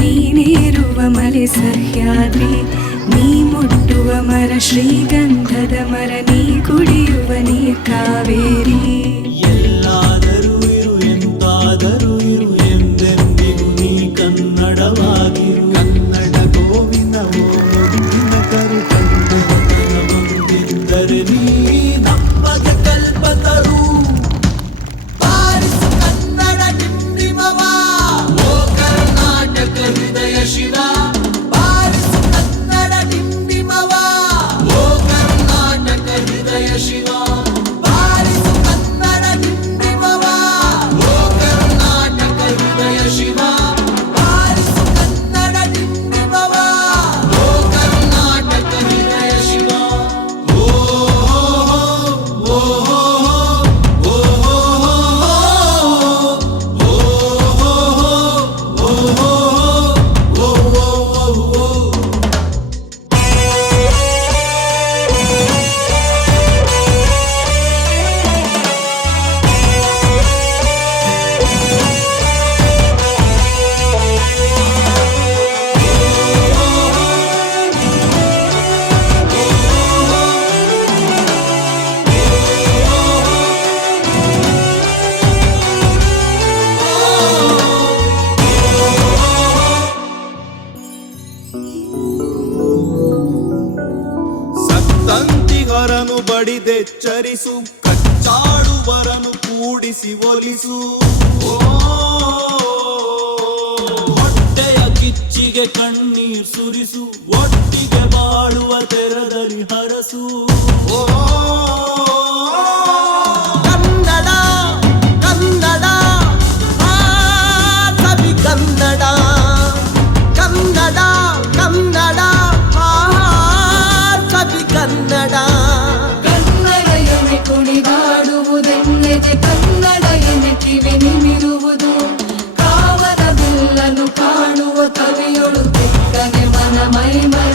ನೀನೇರುವ ಮಲೆ ಸಹ್ಯಾದ್ರಿ, ನೀ ಮುಟ್ಟುವ ಮರ ಶ್ರೀಗಂಧದ ಮರ, ನೀ ಕುಡಿಯುವ ನೀರ್ ಕಾವೇರಿ. ಎಲ್ಲಾದರೂ ಇರು ಎಂತಾದರೂ ಇರು ಎಂದೆಂದಿಗೂ ನೀ ಕನ್ನಡವಾಗಿರು. ಕನ್ನಡ ಗೋವಿನ ಓದಿನ ಕರು ಕನ್ನಡವೆಂದರೆ ನೀ ನಮಗೆ ಕಲ್ಪತರು. ಬಾರಿಸು ಕನ್ನಡ ಡಿಂಡಿಮವ, ಓ ಕರ್ನಾಟಕ ಹೃದಯ ಶಿವ. ಬಾರಿಸು ಕನ್ನಡ ಡಿಂಡಿಮವ, ಓ ಕರ್ನಾಟಕ ಹೃದಯ ಶಿವ. ಬಾರಿಸು ಕನ್ನಡ ಡಿಂಡಿಮವ, ಓ ಕರ್ನಾಟಕ ಹೃದಯ ಶಿವ. ಬಾರಿಸು ಕನ್ನಡ ಡಿಂಡಿಮವ, ಓ ಕರ್ನಾಟಕ ಹೃದಯ ಶಿವ. ಓ ಓ ಸತ್ತಂತಿಗರನು ಬಡಿದೆಚ್ಚರಿಸು, ಕಚ್ಚಾಡುವರನು ಕೂಡಿಸಿ ಒಲಿಸು. ಹೊಟ್ಟೆಯ ಕಿಚ್ಚಿಗೆ ಕಣ್ಣೀರ್ ಸುರಿಸು, ಒಟ್ಟಿಗೆ ಬಾಳುವ ತೆರದಲ್ಲಿ ಹರಸು. ಕನ್ನಡ ಕನ್ನಡ ಸವಿ ಕನ್ನಡ, ಕನ್ನಡ ಕನ್ನಡ ಸವಿ ಕನ್ನಡ. ಕನ್ನಡ ಎನೆ ಕುಣಿದಾಡುವುದೆನ್ನೆದೆ, ಕನ್ನಡ ಎನೆ ಕಿವಿ ನಿಮಿರುವುದು. ಕಾವದ ಬಿಲ್ಲನ್ನು ಕಾಣುವ ಕವಿಯೊಳು ತೆಕ್ಕನೆ ಮನ ಮೈ ಮೈ